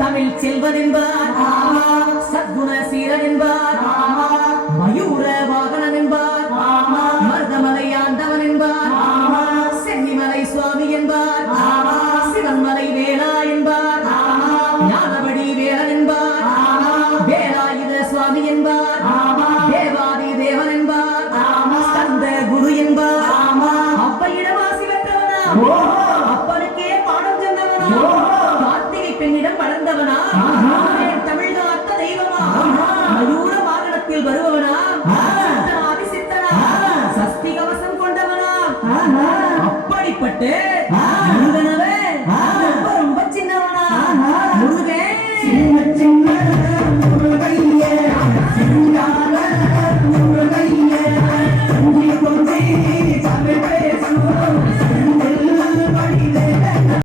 தமிழ் செல்வன் என்பார், சத்குண சீரன் என்பார், மயூர வாகனன் என்பார், மருதமலை ஆண்டவன் என்பார், சென்னிமலை சுவாமி என்பார், சிவன்மலை வேளா என்பார், ஞானபடி வேலன் என்பார், வேலாயுத சுவாமி என்பார், தேவாதி தேவன் என்பார், ஸ்கந்த குரு என்பார், அப்பையிடவாசி பெற்றவனா, அப்பனுக்கே பாடம் சொன்னவனா, கார்த்திகை பெண்ணிடம் வளர்ந்தவனா, தமிழ்நாட்ட தெய்வமா, மயூர வாகனத்தில் வருபவனா, சித்தனா, சஸ்தி கவசம் கொண்டவனா, அப்படிப்பட்ட